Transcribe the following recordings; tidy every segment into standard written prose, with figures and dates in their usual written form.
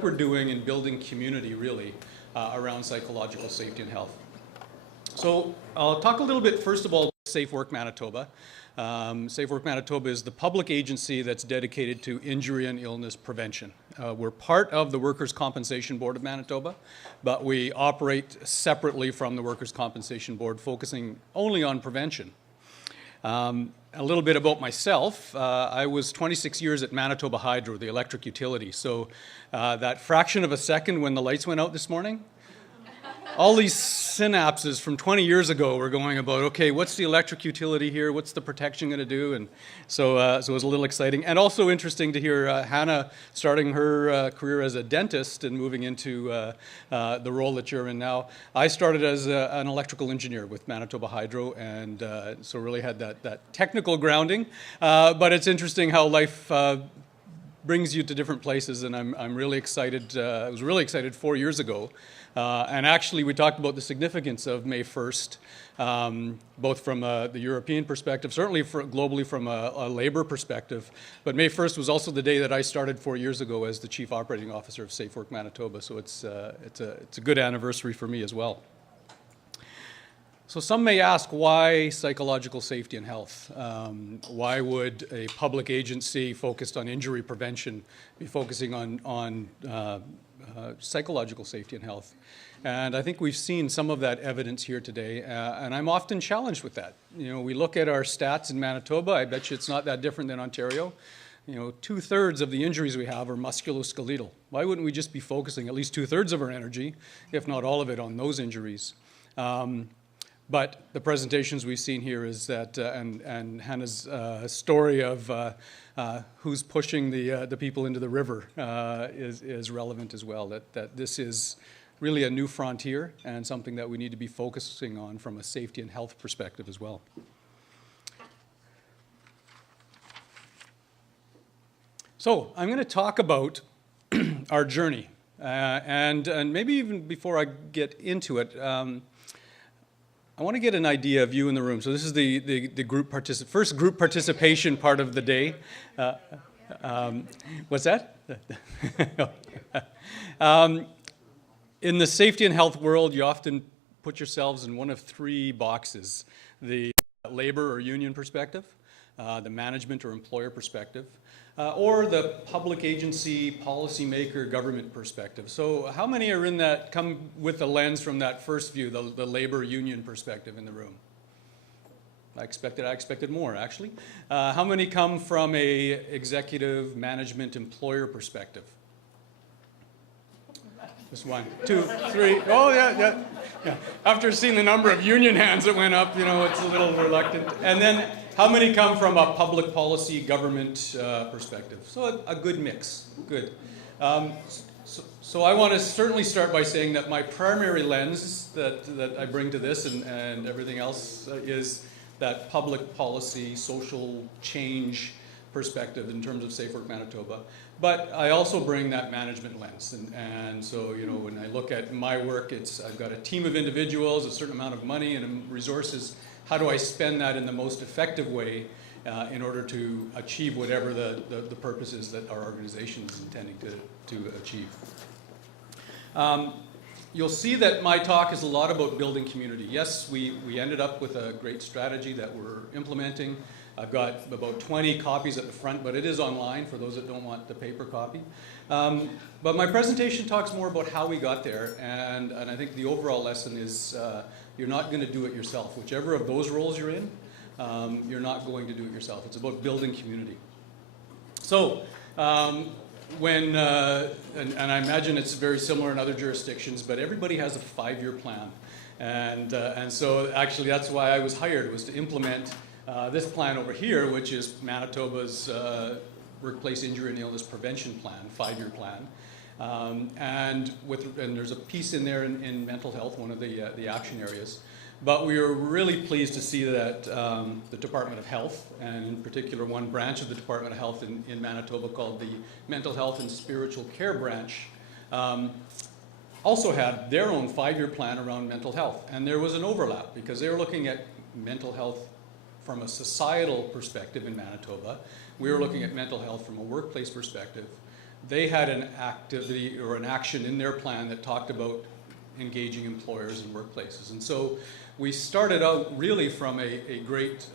we're doing in building community really around psychological safety and health. So I'll talk a little bit first of all about Safe Work Manitoba. Safe Work Manitoba is the public agency that's dedicated to injury and illness prevention. We're part of the Workers' Compensation Board of Manitoba, but we operate separately from the Workers' Compensation Board, focusing only on prevention. A little bit about myself. I was 26 years at Manitoba Hydro, the electric utility. So that fraction of a second when the lights went out this morning, all these synapses from 20 years ago were going about, okay, what's the electric utility here? What's the protection going to do? And so it was a little exciting. And also interesting to hear Hannah starting her career as a dentist and moving into the role that you're in now. I started as an electrical engineer with Manitoba Hydro, and so really had that technical grounding. But it's interesting how life brings you to different places, and I'm really excited. I was really excited 4 years ago. And actually, we talked about the significance of May 1st, both from the European perspective, certainly globally from a labor perspective. But May 1st was also the day that I started 4 years ago as the Chief Operating Officer of Safe Work Manitoba. So it's a good anniversary for me as well. So some may ask, why psychological safety and health? Why would a public agency focused on injury prevention be focusing on psychological safety and health? And I think we've seen some of that evidence here today, and I'm often challenged with that. You know, we look at our stats in Manitoba. I bet you it's not that different than Ontario. You know, 2/3 of the injuries we have are musculoskeletal. Why wouldn't we just be focusing at least 2/3 of our energy, if not all of it, on those injuries? But the presentations we've seen here is that, and Hannah's story of who's pushing the people into the river is relevant as well, that this is really a new frontier and something that we need to be focusing on from a safety and health perspective as well. So I'm going to talk about our journey, and maybe even before I get into it, I want to get an idea of you in the room. So this is the first group participation part of the day. What's that? In the safety and health world, you often put yourselves in one of three boxes: the labor or union perspective, the management or employer perspective, or the public agency, policymaker, government perspective. So how many are in that, come with the lens from that first view, the labor union perspective in the room? I expected more, actually. How many come from a executive, management, employer perspective? Just 1, 2, 3. Oh, yeah. After seeing the number of union hands that went up, you know, it's a little reluctant. And then how many come from a public policy government perspective? So a good mix. Good. So I want to certainly start by saying that my primary lens that I bring to this and everything else is that public policy, social change perspective in terms of Safe Work Manitoba. But I also bring that management lens. And so, you know, when I look at my work, I've got a team of individuals, a certain amount of money and resources. How do I spend that in the most effective way in order to achieve whatever the purpose is that our organization is intending to achieve? You'll see that my talk is a lot about building community. Yes, we ended up with a great strategy that we're implementing. I've got about 20 copies at the front, but it is online for those that don't want the paper copy. But my presentation talks more about how we got there, and I think the overall lesson is you're not going to do it yourself. Whichever of those roles you're in, you're not going to do it yourself. It's about building community. So when, and I imagine it's very similar in other jurisdictions, but everybody has a 5-year plan. And so actually that's why I was hired, was to implement this plan over here, which is Manitoba's Workplace Injury and Illness Prevention Plan, 5-year plan. And there's a piece in there in mental health, one of the action areas. But we are really pleased to see that the Department of Health, and in particular one branch of the Department of Health in Manitoba called the Mental Health and Spiritual Care Branch, also had their own 5-year plan around mental health. And there was an overlap because they were looking at mental health from a societal perspective in Manitoba. We were looking at mental health from a workplace perspective. they had an activity or an action in their plan that talked about engaging employers and workplaces. And so we started out really from a great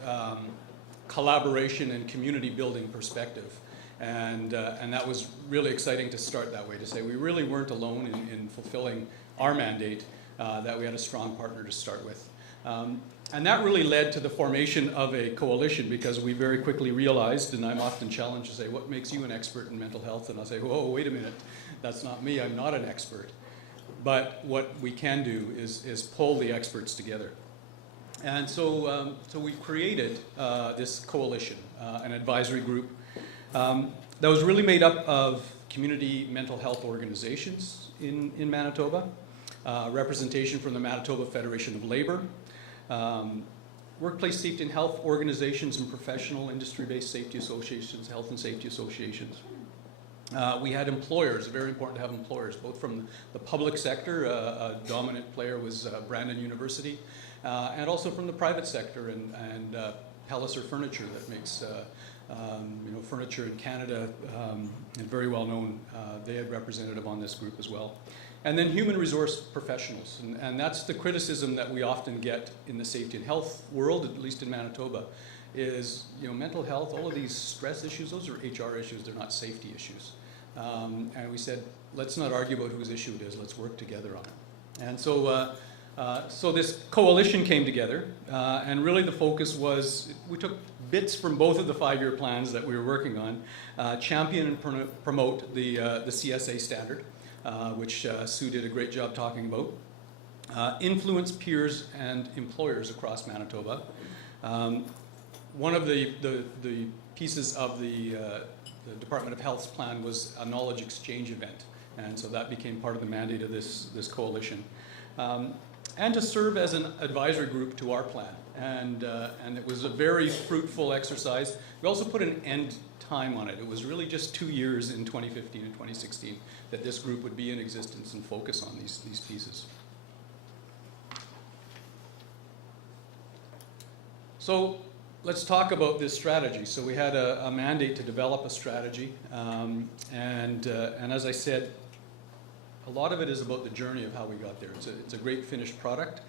collaboration and community building perspective. And that was really exciting to start that way, to say we really weren't alone in fulfilling our mandate, that we had a strong partner to start with. And that really led to the formation of a coalition, because we very quickly realized, and I'm often challenged to say, what makes you an expert in mental health? And I'll say, whoa, wait a minute, that's not me, I'm not an expert. But what we can do is pull the experts together. And so, so we created this coalition, an advisory group that was really made up of community mental health organizations in Manitoba, representation from the Manitoba Federation of Labor, workplace safety and health organizations and professional industry-based safety associations, health and safety associations. We had employers, very important to have employers, both from the public sector, a dominant player was Brandon University, and also from the private sector, and Palliser Furniture that makes furniture in Canada, and very well known. They had representative on this group as well. And then human resource professionals, and that's the criticism that we often get in the safety and health world, at least in Manitoba, is mental health, all of these stress issues, those are HR issues, they're not safety issues. And we said, let's not argue about whose issue it is, let's work together on it. And so, so this coalition came together, and really the focus was, we took bits from both of the 5-year plans that we were working on, champion and promote the CSA standard, which Sue did a great job talking about, influence peers and employers across Manitoba. One of the pieces of the Department of Health's plan was a knowledge exchange event, and so that became part of the mandate of this coalition. And to serve as an advisory group to our plan, and it was a very fruitful exercise. We also put an end time on it. It was really just 2 years in 2015 and 2016 that this group would be in existence and focus on these pieces. So let's talk about this strategy. So we had a mandate to develop a strategy, and as I said, a lot of it is about the journey of how we got there. It's a great finished product,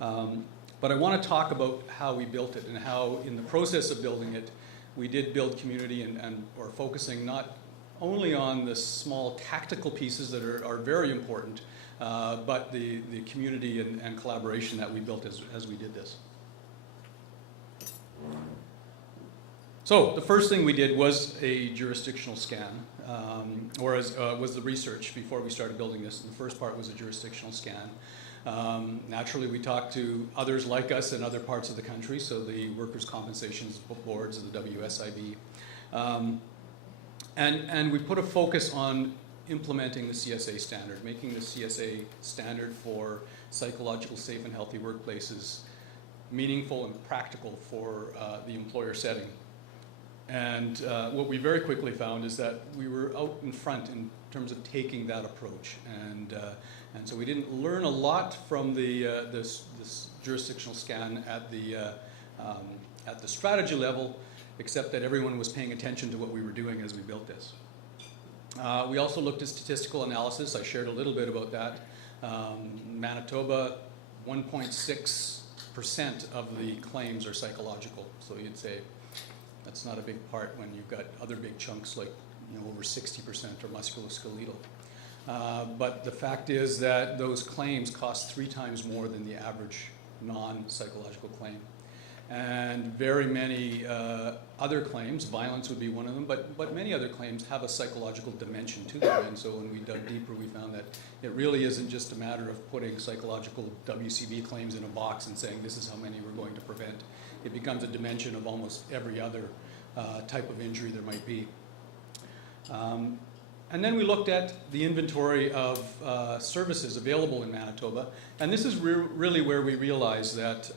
but I want to talk about how we built it and how in the process of building it, we did build community and are focusing not only on the small tactical pieces that are very important, but the community and collaboration that we built as we did this. So the first thing we did was a jurisdictional scan, was the research before we started building this. And the first part was a jurisdictional scan. Naturally, we talked to others like us in other parts of the country, so the workers' compensation boards and the WSIB. And we put a focus on implementing the CSA standard, making the CSA standard for psychological safe and healthy workplaces meaningful and practical for the employer setting. And what we very quickly found is that we were out in front in terms of taking that approach. And so we didn't learn a lot from this jurisdictional scan at the strategy level, except that everyone was paying attention to what we were doing as we built this. We also looked at statistical analysis. I shared a little bit about that. Manitoba, 1.6% of the claims are psychological. So you'd say that's not a big part when you've got other big chunks like over 60% are musculoskeletal. But the fact is that those claims cost 3 times more than the average non-psychological claim. And very many other claims, violence would be one of them, but many other claims have a psychological dimension to them. And so when we dug deeper, we found that it really isn't just a matter of putting psychological WCB claims in a box and saying this is how many we're going to prevent. It becomes a dimension of almost every other type of injury there might be. And then we looked at the inventory of services available in Manitoba, and this is really where we realized that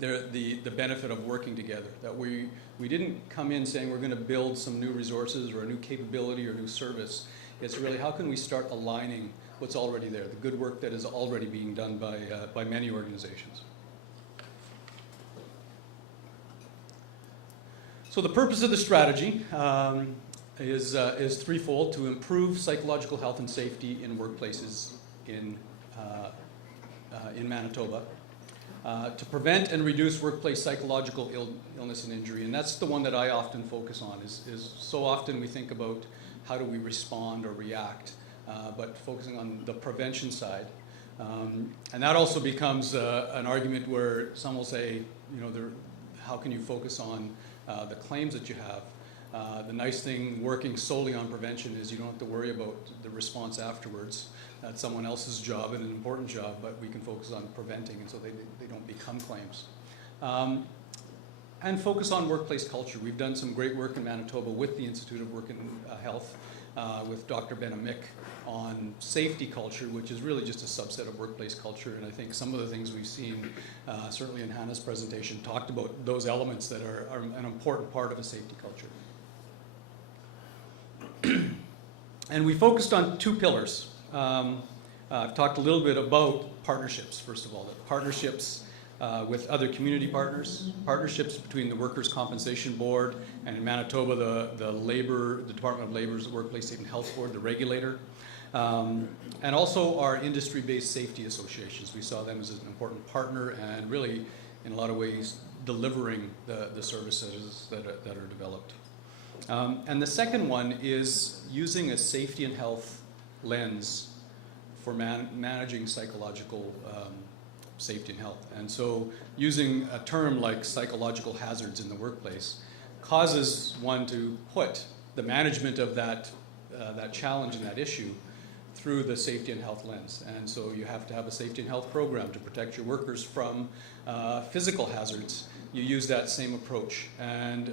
the benefit of working together, that we didn't come in saying we're going to build some new resources or a new capability or new service. It's really how can we start aligning what's already there, the good work that is already being done by many organizations. So the purpose of the strategy, is threefold: to improve psychological health and safety in workplaces in Manitoba, to prevent and reduce workplace psychological illness and injury. And that's the one that I often focus on, is so often we think about how do we respond or react, but focusing on the prevention side. And that also becomes an argument where some will say, you know, how can you focus on the claims that you have? The nice thing working solely on prevention is you don't have to worry about the response afterwards. That's someone else's job and an important job, but we can focus on preventing, and so they don't become claims. And focus on workplace culture. We've done some great work in Manitoba with the Institute of Work and Health, with Dr. Ben Amick on safety culture, which is really just a subset of workplace culture. And I think some of the things we've seen, certainly in Hannah's presentation, talked about those elements that are an important part of a safety culture. And we focused on two pillars. I've talked a little bit about partnerships, first of all, that partnerships with other community partners, partnerships between the Workers' Compensation Board, and in Manitoba, the Department of Labor's Workplace Safety and Health Board, the regulator, and also our industry-based safety associations. We saw them as an important partner and really, in a lot of ways, delivering the services that are developed. And the second one is using a safety and health lens for managing psychological safety and health. And so using a term like psychological hazards in the workplace causes one to put the management of that challenge and that issue through the safety and health lens. And so you have to have a safety and health program to protect your workers from physical hazards. You use that same approach. And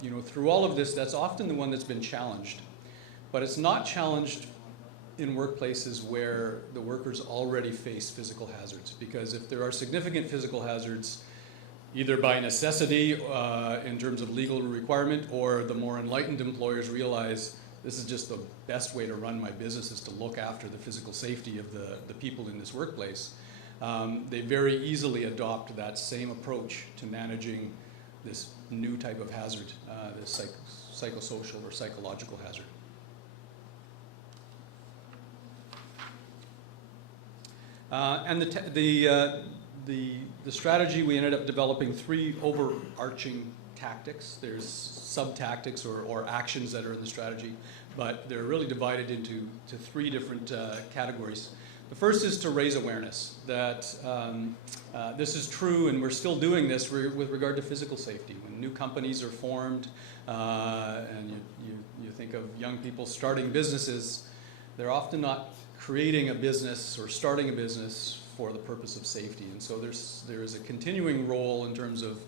you know, through all of this, that's often the one that's been challenged. But it's not challenged in workplaces where the workers already face physical hazards. Because if there are significant physical hazards, either by necessity in terms of legal requirement, or the more enlightened employers realize this is just the best way to run my business is to look after the physical safety of the people in this workplace, they very easily adopt that same approach to managing this new type of hazard, this psychosocial or psychological hazard. And the strategy, we ended up developing three overarching tactics. There's sub-tactics or actions that are in the strategy, but they're really divided into three different categories. The first is to raise awareness that this is true, and we're still doing this with regard to physical safety. When new companies are formed, and you think of young people starting businesses, they're often not creating a business or starting a business for the purpose of safety. And so there is a continuing role in terms of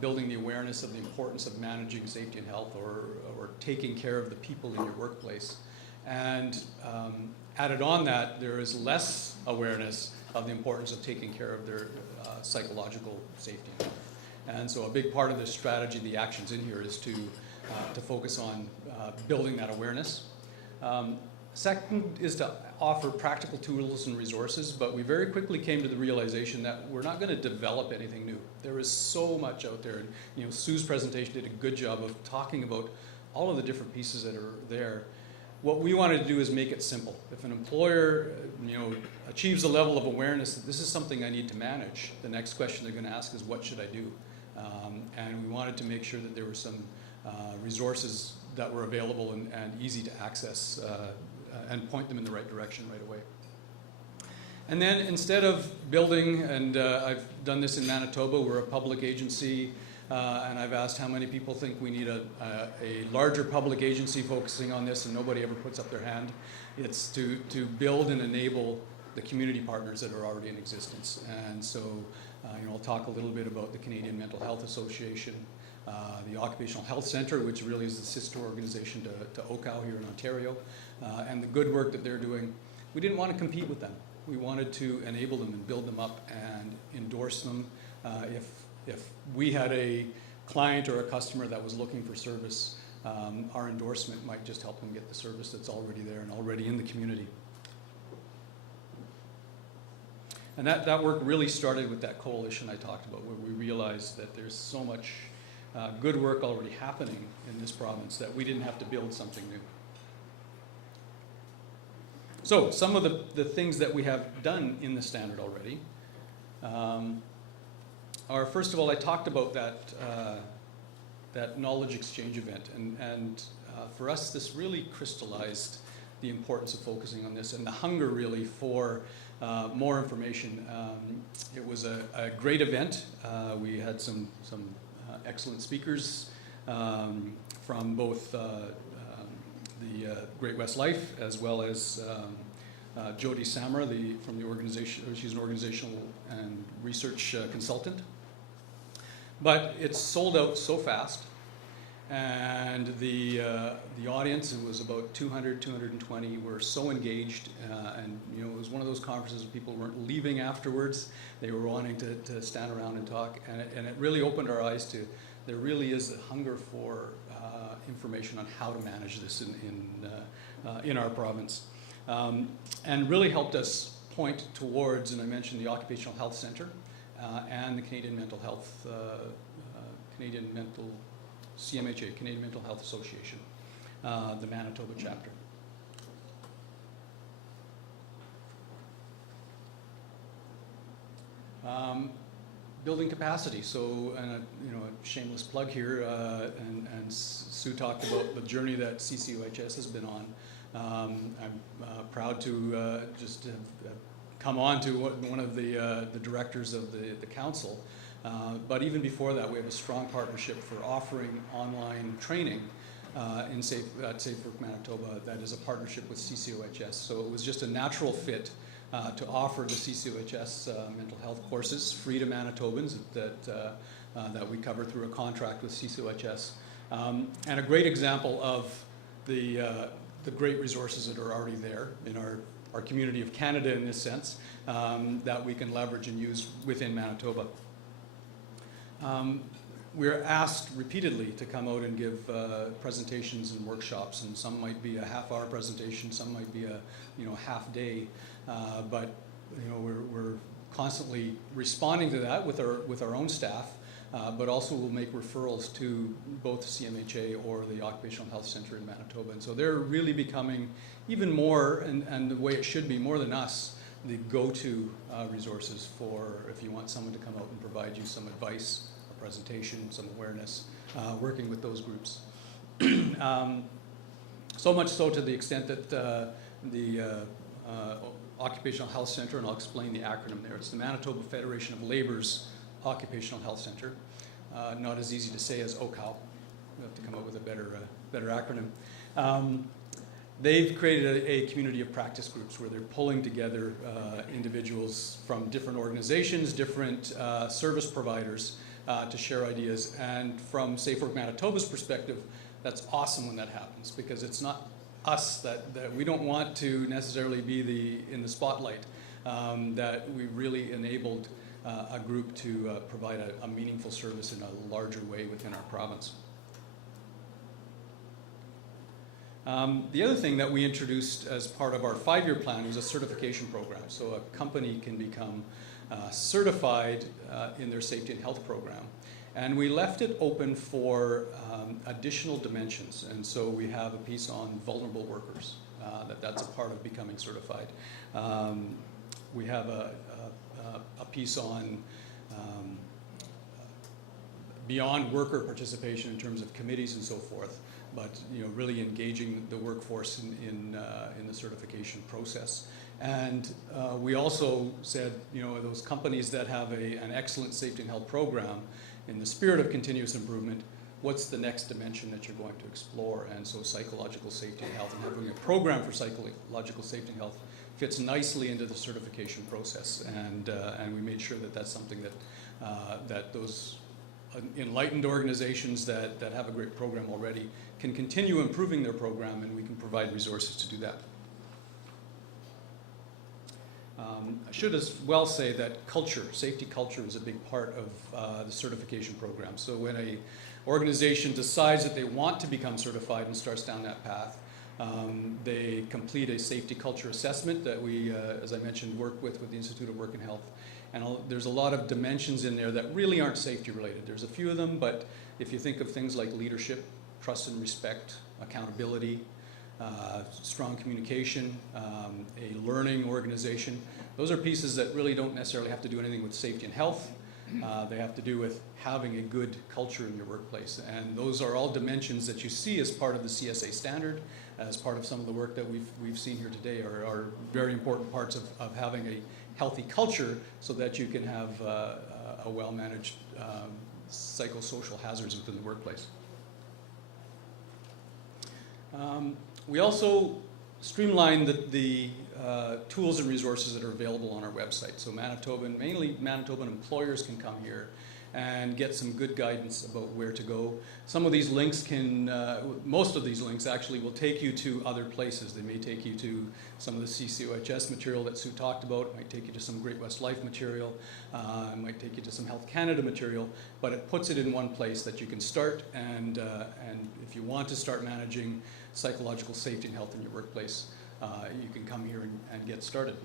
building the awareness of the importance of managing safety and health, or taking care of the people in your workplace. And added on that, there is less awareness of the importance of taking care of their psychological safety. And so a big part of this strategy, the actions in here, is to focus on building that awareness. Second is to offer practical tools and resources, but we very quickly came to the realization that we're not going to develop anything new. There is so much out there, and you know, Sue's presentation did a good job of talking about all of the different pieces that are there. What we wanted to do is make it simple. If an employer, you know, achieves a level of awareness that this is something I need to manage, the next question they're going to ask is, what should I do? And we wanted to make sure that there were some resources that were available and easy to access, and point them in the right direction right away. And then instead of building, and I've done this in Manitoba, we're a public agency, and I've asked how many people think we need a larger public agency focusing on this, and nobody ever puts up their hand. It's to build and enable the community partners that are already in existence. And so you know, I'll talk a little bit about the Canadian Mental Health Association, the Occupational Health Centre, which really is the sister organization to OCOW here in Ontario, and the good work that they're doing. We didn't want to compete with them. We wanted to enable them and build them up and endorse them. If we had a client or a customer that was looking for service, our endorsement might just help them get the service that's already there and already in the community. And that work really started with that coalition I talked about, where we realized that there's so much good work already happening in this province, that we didn't have to build something new. So some of the things that we have done in the standard already are, first of all, I talked about that knowledge exchange event, and for us this really crystallized the importance of focusing on this and the hunger really for more information. It was a great event. We had some excellent speakers from both the Great West Life, as well as Jody Samra from the organization. She's an organizational and research consultant. But it sold out so fast, and the audience, it was about 200, 220, were so engaged, and you know, it was one of those conferences where people weren't leaving afterwards. They were wanting to stand around and talk, and it really opened our eyes to, there really is a hunger for information on how to manage this in our province. And really helped us point towards, and I mentioned the Occupational Health Centre and the Canadian Mental Health, CMHA, Canadian Mental Health Association, the Manitoba chapter. Building capacity. So, and a shameless plug here, and Sue talked about the journey that CCOHS has been on. I'm proud to just have come on to one of the directors of the council. But even before that, we have a strong partnership for offering online training at Safe Work Manitoba that is a partnership with CCOHS. So it was just a natural fit to offer the CCOHS mental health courses free to Manitobans that we cover through a contract with CCOHS. And a great example of the great resources that are already there in our community of Canada in this sense, that we can leverage and use within Manitoba. We're asked repeatedly to come out and give presentations and workshops, and some might be a half-hour presentation, some might be a half day, but we're constantly responding to that with our own staff, but also we'll make referrals to both CMHA or the Occupational Health Centre in Manitoba, and so they're really becoming even more, and the way it should be, more than us, the go-to resources for if you want someone to come out and provide you some advice, a presentation, some awareness, working with those groups. So much so to the extent that the Occupational Health Centre, and I'll explain the acronym there, it's the Manitoba Federation of Labour's Occupational Health Centre. Not as easy to say as OCHAL. We have to come up with a better acronym. They've created a community of practice groups where they're pulling together individuals from different organizations, different service providers to share ideas. And from Safe Work Manitoba's perspective, that's awesome when that happens, because it's not us that we don't want to necessarily be in the spotlight, that we really enabled a group to provide a meaningful service in a larger way within our province. The other thing that we introduced as part of our 5-year plan was a certification program. So a company can become certified in their safety and health program. And we left it open for additional dimensions. And so we have a piece on vulnerable workers, that's a part of becoming certified. We have a piece on beyond worker participation in terms of committees and so forth, but really engaging the workforce in the certification process. And we also said, those companies that have an excellent safety and health program, in the spirit of continuous improvement, what's the next dimension that you're going to explore? And so psychological safety and health, and having a program for psychological safety and health fits nicely into the certification process. And we made sure that that's something that those enlightened organizations that have a great program already can continue improving their program, and we can provide resources to do that. I should as well say that safety culture is a big part of the certification program. So when an organization decides that they want to become certified and starts down that path, They complete a safety culture assessment that we, as I mentioned, work with the Institute of Work and Health. And there's a lot of dimensions in there that really aren't safety related. There's a few of them, but if you think of things like leadership, trust and respect, accountability, strong communication, a learning organization, those are pieces that really don't necessarily have to do anything with safety and health. They have to do with having a good culture in your workplace. And those are all dimensions that you see as part of the CSA standard, as part of some of the work that we've seen here today are very important parts of having a healthy culture so that you can have a well-managed psychosocial hazards within the workplace. We also streamline the tools and resources that are available on our website. So mainly Manitoban employers can come here and get some good guidance about where to go. Some of these links most of these links actually will take you to other places. They may take you to some of the CCOHS material that Sue talked about. It might take you to some Great West Life material. It might take you to some Health Canada material, but it puts it in one place that you can start, and if you want to start managing psychological safety and health in your workplace, you can come here and get started.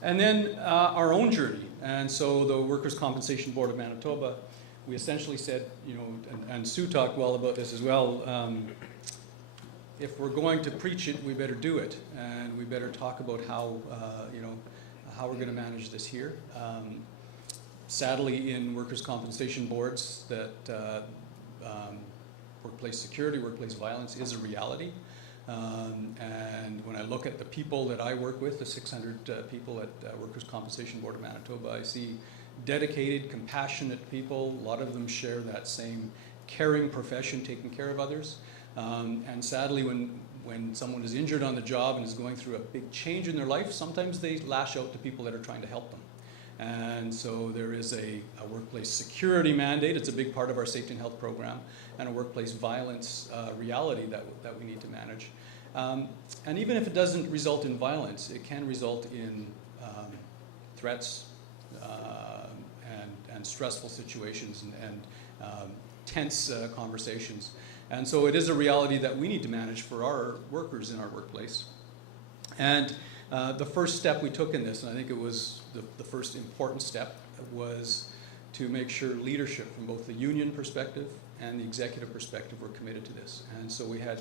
And then our own journey. And so the Workers' Compensation Board of Manitoba, we essentially said, and Sue talked well about this as well, if we're going to preach it, we better do it. And we better talk about how we're going to manage this here. Sadly, in workers' compensation boards, that workplace security, workplace violence is a reality. And when I look at the people that I work with, the 600 people at Workers' Compensation Board of Manitoba, I see dedicated, compassionate people. A lot of them share that same caring profession, taking care of others. And sadly, when someone is injured on the job and is going through a big change in their life, sometimes they lash out to people that are trying to help them. And so there is a workplace security mandate. It's a big part of our safety and health program, and a workplace violence reality that we need to manage. And even if it doesn't result in violence, it can result in threats and stressful situations and tense conversations. And so it is a reality that we need to manage for our workers in our workplace. And the first step we took in this, and I think it was the first important step, was to make sure leadership from both the union perspective and the executive perspective were committed to this. And so we had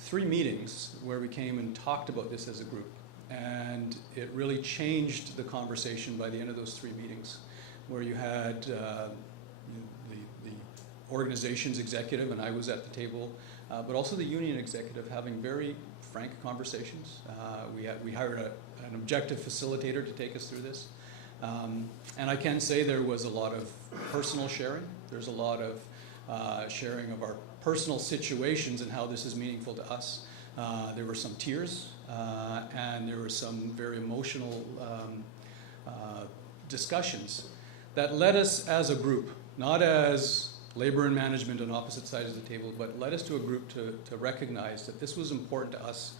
3 meetings where we came and talked about this as a group. And it really changed the conversation by the end of those 3 meetings, where you had the organization's executive, and I was at the table, but also the union executive having very frank conversations. We hired an objective facilitator to take us through this. And I can say there was a lot of personal sharing. There's a lot of sharing of our personal situations and how this is meaningful to us. There were some tears, and there were some very emotional discussions that led us as a group, not as labor and management on opposite sides of the table, but led us to a group to recognize that this was important to us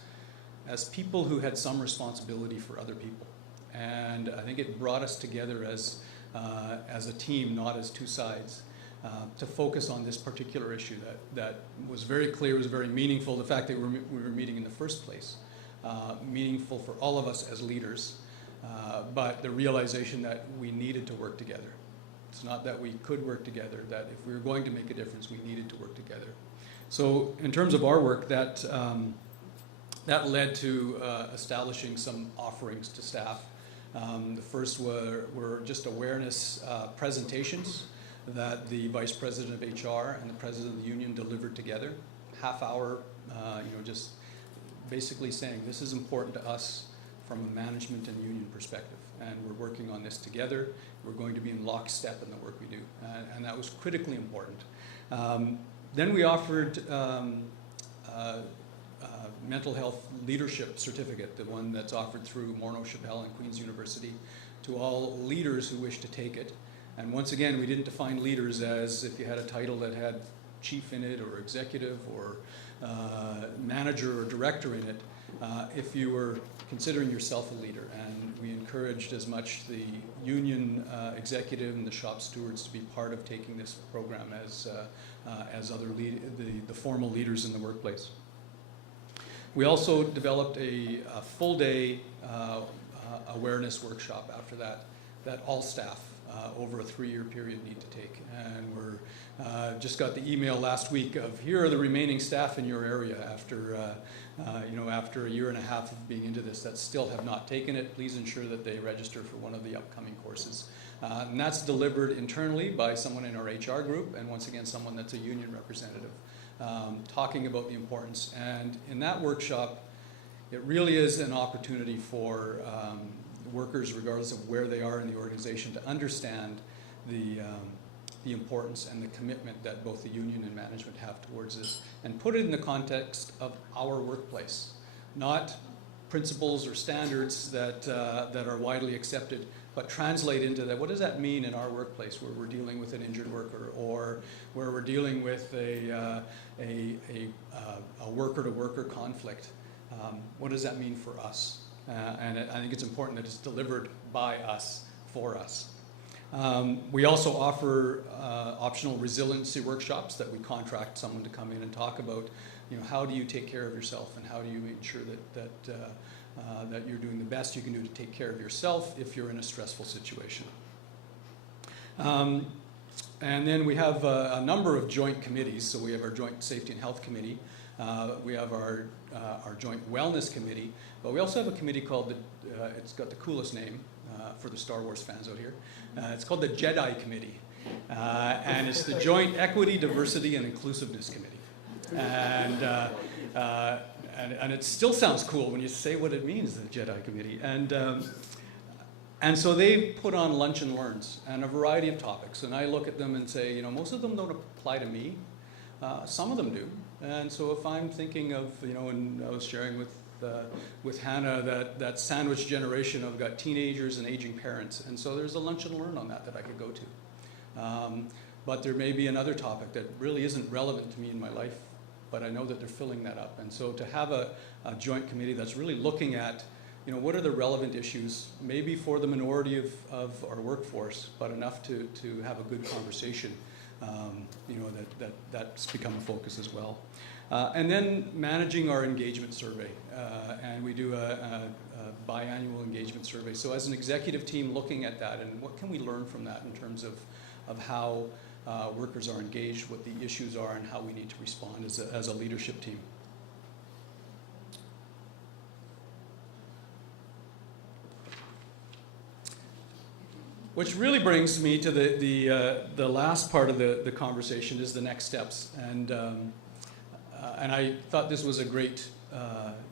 as people who had some responsibility for other people. And I think it brought us together as a team, not as two sides, to focus on this particular issue that was very clear, was very meaningful. The fact that we were meeting in the first place, meaningful for all of us as leaders, but the realization that we needed to work together. It's not that we could work together, that if we were going to make a difference, we needed to work together. So in terms of our work, that led to establishing some offerings to staff. The first were just awareness presentations that the Vice President of HR and the President of the Union delivered together. Half hour, just basically saying this is important to us from a management and union perspective. And we're working on this together. We're going to be in lockstep in the work we do. And that was critically important. Then we offered mental health leadership certificate, the one that's offered through Morneau Chapelle and Queen's University, to all leaders who wish to take it. And once again, we didn't define leaders as if you had a title that had chief in it or executive or manager or director in it if you were considering yourself a leader. And we encouraged as much the union executive and the shop stewards to be part of taking this program as other the formal leaders in the workplace. We also developed a full day awareness workshop after that all staff over a 3-year period need to take. And we're just got the email last week of here are the remaining staff in your area after after a year and a half of being into this that still have not taken it. Please ensure that they register for one of the upcoming courses. And that's delivered internally by someone in our HR group, and once again someone that's a union representative, talking about the importance. And in that workshop, it really is an opportunity for workers, regardless of where they are in the organization, to understand the importance and the commitment that both the union and management have towards this, and put it in the context of our workplace, not principles or standards that are widely accepted, but translate into that. What does that mean in our workplace, where we're dealing with an injured worker, or where we're dealing with a worker-to-worker conflict? What does that mean for us? And I think it's important that it's delivered by us, for us. We also offer optional resiliency workshops that we contract someone to come in and talk about, how do you take care of yourself, and how do you ensure that you're doing the best you can do to take care of yourself if you're in a stressful situation. And then we have a number of joint committees. So we have our Joint Safety and Health Committee. We have our Joint Wellness Committee. But we also have a committee called, it's got the coolest name for the Star Wars fans out here. It's called the Jedi Committee. And it's the Joint Equity, Diversity, and Inclusiveness Committee. And it still sounds cool when you say what it means, the Jedi Committee. And so they put on lunch and learns and a variety of topics. And I look at them and say, most of them don't apply to me. Some of them do. And so if I'm thinking of, and I was sharing with Hannah that sandwich generation, I've got teenagers and aging parents. And so there's a lunch and learn on that I could go to. But there may be another topic that really isn't relevant to me in my life, but I know that they're filling that up. And so to have a joint committee that's really looking at, what are the relevant issues, maybe for the minority of our workforce, but enough to have a good conversation, that's become a focus as well. And then managing our engagement survey. And we do a biannual engagement survey. So as an executive team looking at that, and what can we learn from that in terms of how workers are engaged, what the issues are, and how we need to respond as a leadership team. Which really brings me to the last part of the conversation, is the next steps. And I thought this was a great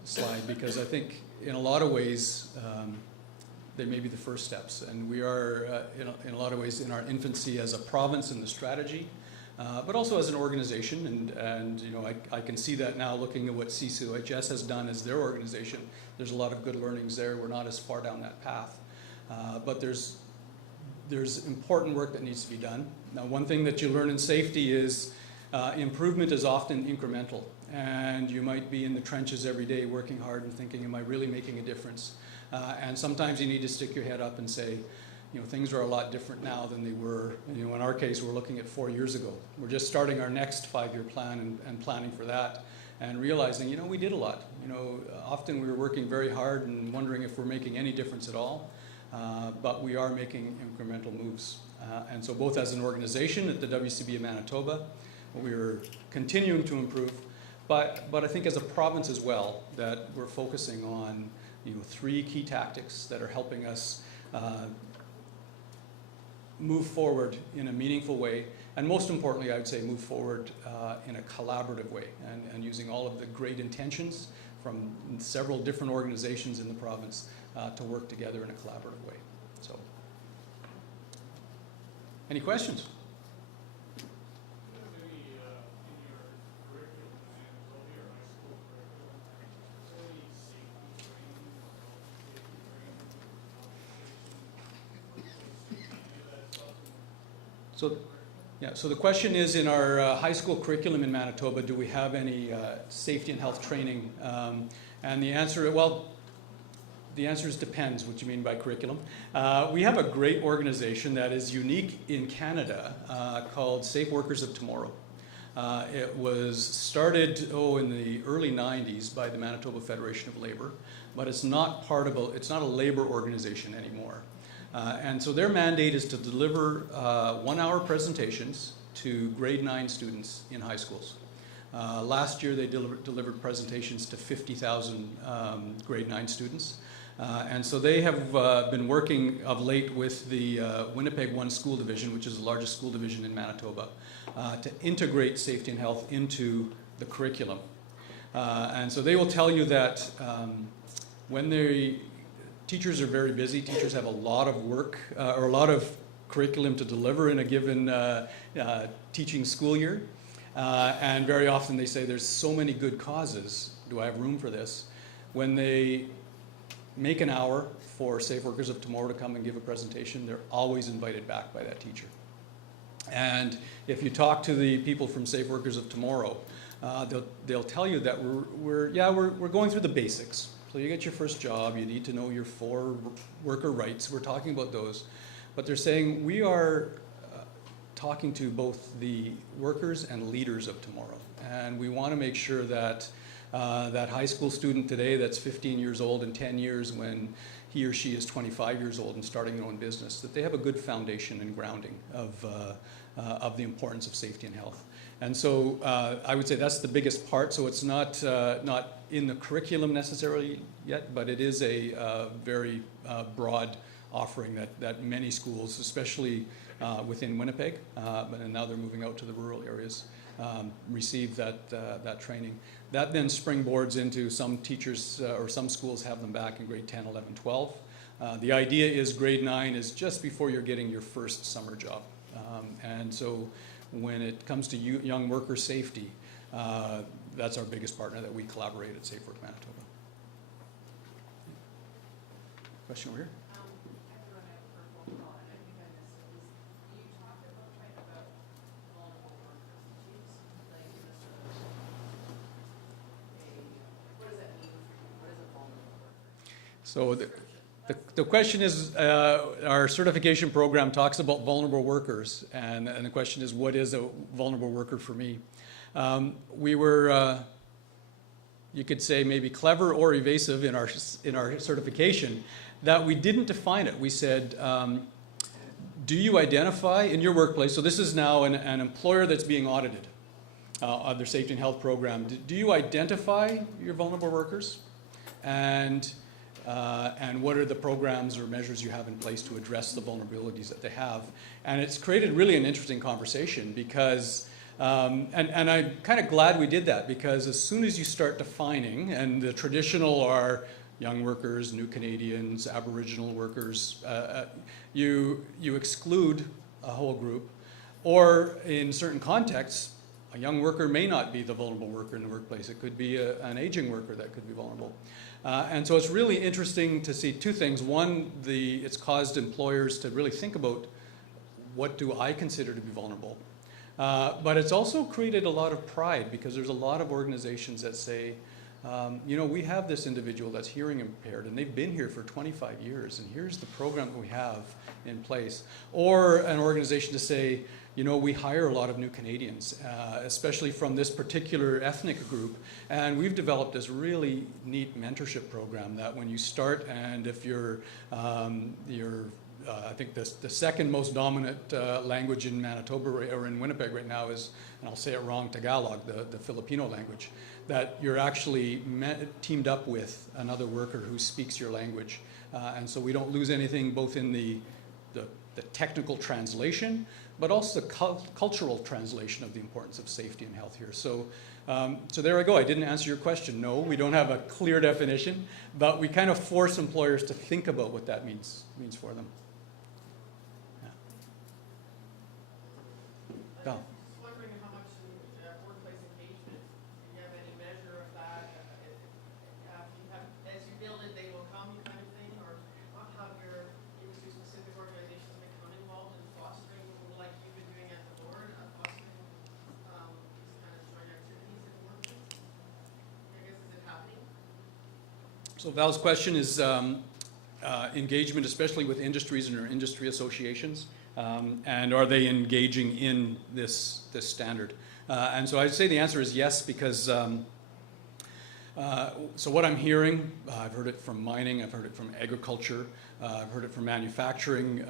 slide, because I think in a lot of ways they may be the first steps. And we are, in a lot of ways, in our infancy as a province in the strategy, but also as an organization. And I can see that now looking at what CCOHS has done as their organization. There's a lot of good learnings there. We're not as far down that path. But there's important work that needs to be done. Now, one thing that you learn in safety is improvement is often incremental. And you might be in the trenches every day working hard and thinking, am I really making a difference? And sometimes you need to stick your head up and say, things are a lot different now than they were. In our case, we're looking at 4 years ago. We're just starting our next 5-year plan and planning for that, and realizing, we did a lot. Often we were working very hard and wondering if we're making any difference at all. But we are making incremental moves. And so both as an organization at the WCB of Manitoba, we are continuing to improve, but I think as a province as well, that we're focusing on 3 key tactics that are helping us move forward in a meaningful way, and most importantly, I would say move forward in a collaborative way, and using all of the great intentions from several different organizations in the province to work together in a collaborative way. So, any questions? So Yeah, so the question is, in our high school curriculum in Manitoba, do we have any safety and health training? And the answer, well, the answer is depends what you mean by curriculum. We have a great organization that is unique in Canada called Safe Workers of Tomorrow. It was started, in the early 90s by the Manitoba Federation of Labor, but it's not it's not a labor organization anymore. And so their mandate is to deliver 1-hour presentations to grade 9 students in high schools. Last year they delivered presentations to 50,000 grade 9 students. And so they have been working of late with the Winnipeg 1 School Division, which is the largest school division in Manitoba, to integrate safety and health into the curriculum. And so they will tell you that teachers are very busy. Teachers have a lot of work or a lot of curriculum to deliver in a given teaching school year. And very often they say, there's so many good causes. Do I have room for this? When they make an hour for Safe Workers of Tomorrow to come and give a presentation, they're always invited back by that teacher. And if you talk to the people from Safe Workers of Tomorrow, they'll tell you that we're going through the basics. So you get your first job, you need to know your 4 worker rights. We're talking about those. But they're saying we are talking to both the workers and leaders of tomorrow. And we want to make sure that that high school student today that's 15 years old in 10 years when he or she is 25 years old and starting their own business, that they have a good foundation and grounding of the importance of safety and health. And so I would say that's the biggest part. So it's not in the curriculum necessarily yet, but it is a very broad offering that many schools, especially within Winnipeg, and now they're moving out to the rural areas, receive that training. That then springboards into some teachers or some schools have them back in grade 10, 11, 12. The idea is grade 9 is just before you're getting your first summer job. And so when it comes to young worker safety, that's our biggest partner that we collaborate at Safe Work Manitoba. Question over here? So the question is, our certification program talks about vulnerable workers, and the question is, what is a vulnerable worker for me? We were, you could say, maybe clever or evasive in our certification, that we didn't define it. We said, do you identify in your workplace, so this is now an employer that's being audited on their safety and health program, do you identify your vulnerable workers? And what are the programs or measures you have in place to address the vulnerabilities that they have? And it's created really an interesting conversation because, and I'm kind of glad we did that, because as soon as you start defining, and the traditional are young workers, new Canadians, Aboriginal workers, you exclude a whole group, or in certain contexts, a young worker may not be the vulnerable worker in the workplace. It could be an aging worker that could be vulnerable. And so it's really interesting to see 2 things. One, it's caused employers to really think about, what do I consider to be vulnerable? But it's also created a lot of pride, because there's a lot of organizations that say, you know, we have this individual that's hearing impaired and they've been here for 25 years and here's the program that we have in place. Or an organization to say, you know, we hire a lot of new Canadians, especially from this particular ethnic group, and we've developed this really neat mentorship program that when you start, and if you're I think the second most dominant language in Manitoba or in Winnipeg right now is, and I'll say it wrong, Tagalog, the Filipino language, that you're actually teamed up with another worker who speaks your language. And so we don't lose anything both in the technical translation, but also the cultural translation of the importance of safety and health here. So, so there I go. I didn't answer your question. No, we don't have a clear definition, but we kind of force employers to think about what that means for them. Yeah. I was wondering how much workplace engagement, do you have any measure of that? As you build it, they will come kind of thing, or have your industry-specific organizations become involved in fostering, like you've been doing at the board? So Val's question is engagement, especially with industries and industry associations, and are they engaging in this standard? And so I'd say the answer is yes, because so what I'm hearing, I've heard it from mining, I've heard it from agriculture, I've heard it from manufacturing.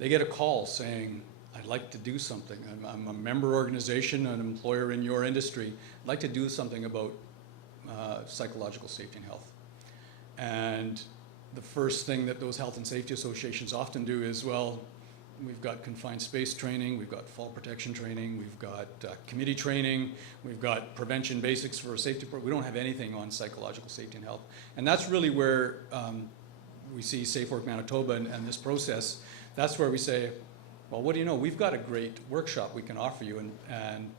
They get a call saying, I'd like to do something. I'm a member organization, an employer in your industry. I'd like to do something about psychological safety and health. And the first thing that those health and safety associations often do is, well, we've got confined space training, we've got fall protection training, we've got committee training, we've got prevention basics for safety. We don't have anything on psychological safety and health. And that's really where we see Safe Work Manitoba and this process. That's where we say, well, what do you know? We've got a great workshop we can offer you, and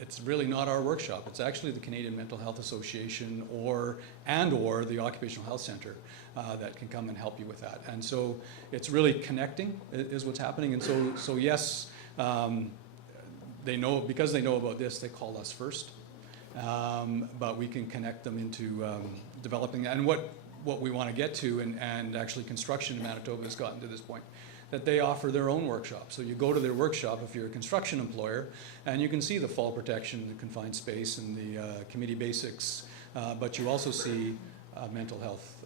it's really not our workshop. It's actually the Canadian Mental Health Association or the Occupational Health Centre that can come and help you with that. And so it's really connecting is what's happening. And so yes, they know, because they know about this, they call us first. But we can connect them into developing that. And what we want to get to, and actually construction in Manitoba has gotten to this point, that they offer their own workshop. So you go to their workshop if you're a construction employer, and you can see the fall protection, the confined space, and the committee basics, but you also see mental health,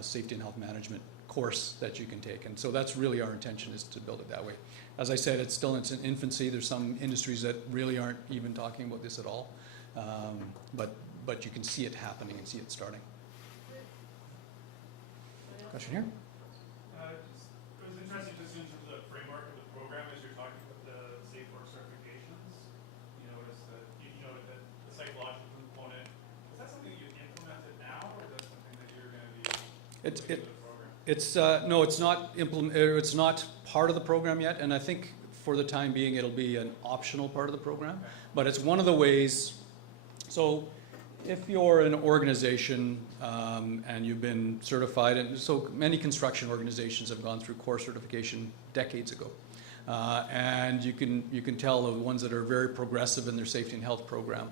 safety and health management course that you can take. And so that's really our intention, is to build it that way. As I said, it's still in its infancy. There's some industries that really aren't even talking about this at all, but you can see it happening and see it starting. Question here? It was interesting just in terms of the framework of the program as you're talking about the safe work certifications. You notice that the psychological component. Is that something that you've implemented now, or is that something that you're going to be doing in the program? No, it's not it's not part of the program yet, and I think for the time being it'll be an optional part of the program. Okay. But it's one of the ways. So if you're an organization and you've been certified, and so many construction organizations have gone through core certification decades ago, and you can tell the ones that are very progressive in their safety and health program,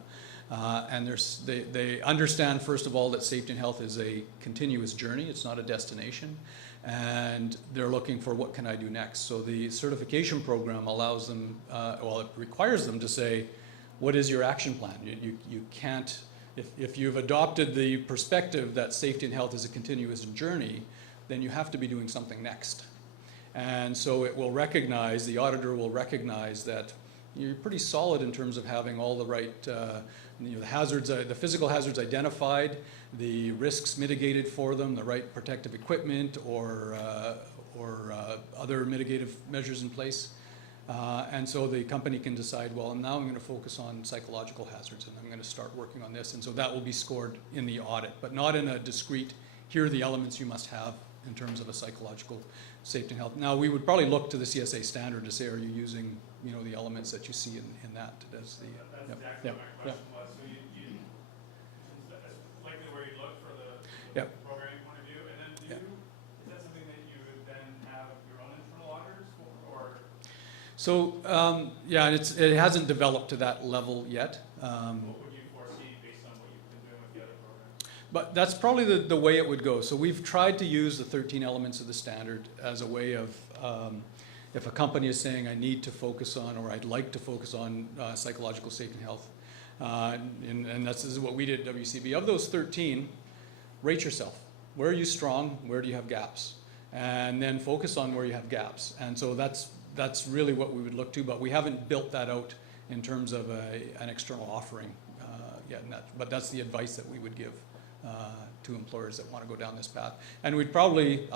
and they understand, first of all, that safety and health is a continuous journey. It's not a destination, and they're looking for, what can I do next? So the certification program allows them, it requires them to say, what is your action plan? You can't. If you've adopted the perspective that safety and health is a continuous journey, then you have to be doing something next. And so it will recognize, the auditor will recognize that you're pretty solid in terms of having all the right, the hazards, the physical hazards identified, the risks mitigated for them, the right protective equipment or other mitigative measures in place. And so the company can decide, well, now I'm going to focus on psychological hazards, and I'm going to start working on this. And so that will be scored in the audit, but not in a discrete, here are the elements you must have in terms of a psychological safety and health. Now, we would probably look to the CSA standard to say, are you using, the elements that you see in that as the... That's exactly what my question was. So that's likely where you look for the programming point of view, and then is that something that you would then have your own internal auditors for, or? So, it hasn't developed to that level yet. What would you foresee based on what you've been doing with the other programs? But that's probably the way it would go. So we've tried to use the 13 elements of the standard as a way of, if a company is saying, I need to focus on, or I'd like to focus on psychological safety and health, and this is what we did at WCB. Of those 13, rate yourself. Where are you strong? Where do you have gaps? And then focus on where you have gaps. And so that's really what we would look to, but we haven't built that out in terms of an external offering yet. But that's the advice that we would give to employers that want to go down this path. And I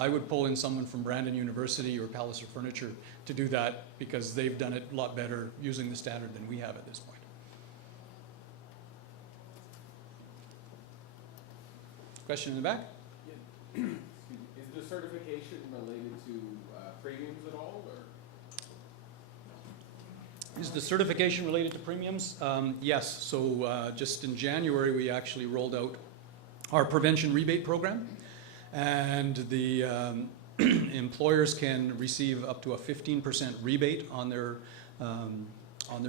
would pull in someone from Brandon University or Palliser Furniture to do that, because they've done it a lot better using the standard than we have at this point. Question in the back? Yeah. Is the certification related to premiums at all, or? Is the certification related to premiums? Yes. So just in January, we actually rolled out our prevention rebate program, and the employers can receive up to a 15% rebate on their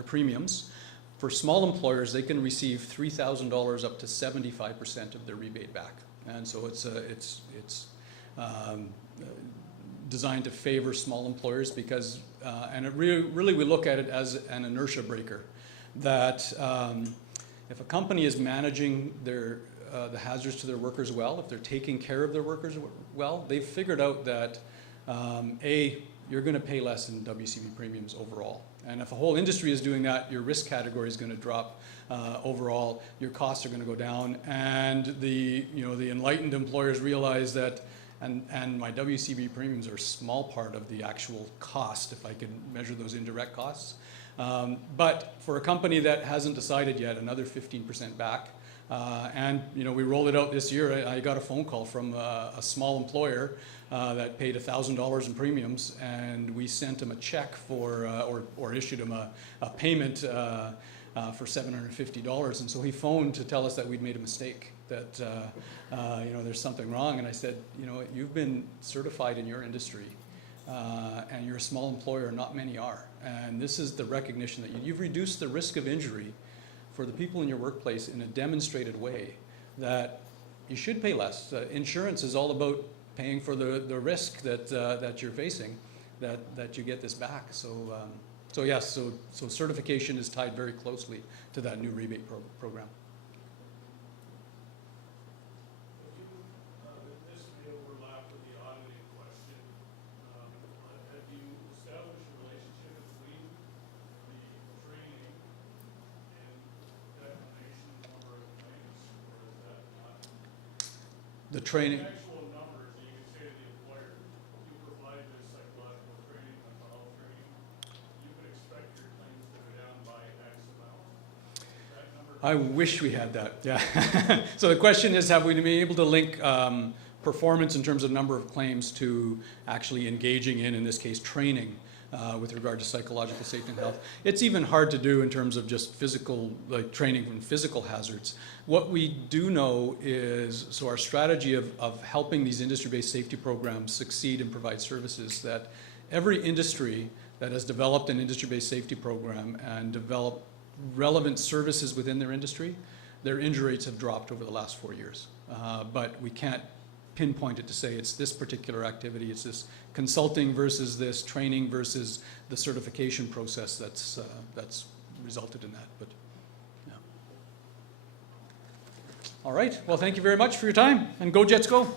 premiums. For small employers, they can receive $3,000 up to 75% of their rebate back. And so it's designed to favor small employers because, and it really we look at it as an inertia breaker, that if a company is managing their the hazards to their workers well, if they're taking care of their workers well, they've figured out that you're going to pay less in WCB premiums overall. And if a whole industry is doing that, your risk category is going to drop overall, your costs are going to go down, and the enlightened employers realize that, and my WCB premiums are a small part of the actual cost, if I can measure those indirect costs. But for a company that hasn't decided yet, another 15% back. And we rolled it out this year. I got a phone call from a small employer that paid $1,000 in premiums, and we sent him a check for, or issued him a payment for $750. And so he phoned to tell us that we'd made a mistake, that there's something wrong. And I said, you've been certified in your industry, and you're a small employer. Not many are. And this is the recognition that you've reduced the risk of injury for the people in your workplace in a demonstrated way, that you should pay less. Insurance is all about paying for the risk that you're facing, that you get this back. So yes, so certification is tied very closely to that new rebate program. This may overlap with the auditing question. Have you established a relationship between the training and defamation number of claims, or is that not? The training. Actual numbers, you can say to the employer, you provide this psychological training, mental health training, you could expect your claims to go down by X amount. That number. I wish we had that, yeah. So the question is, have we been able to link performance in terms of number of claims to actually engaging in this case, training with regard to psychological safety and health? It's even hard to do in terms of just physical, like training from physical hazards. What we do know is, so our strategy of helping these industry-based safety programs succeed and provide services, that every industry that has developed an industry-based safety program and developed relevant services within their industry, their injury rates have dropped over the last 4 years. But we can't pinpoint it to say it's this particular activity, it's this consulting versus this training versus the certification process that's resulted in that. But yeah. All right, well, thank you very much for your time, and go Jets go.